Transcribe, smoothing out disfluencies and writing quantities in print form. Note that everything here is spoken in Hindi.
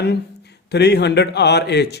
N300RH۔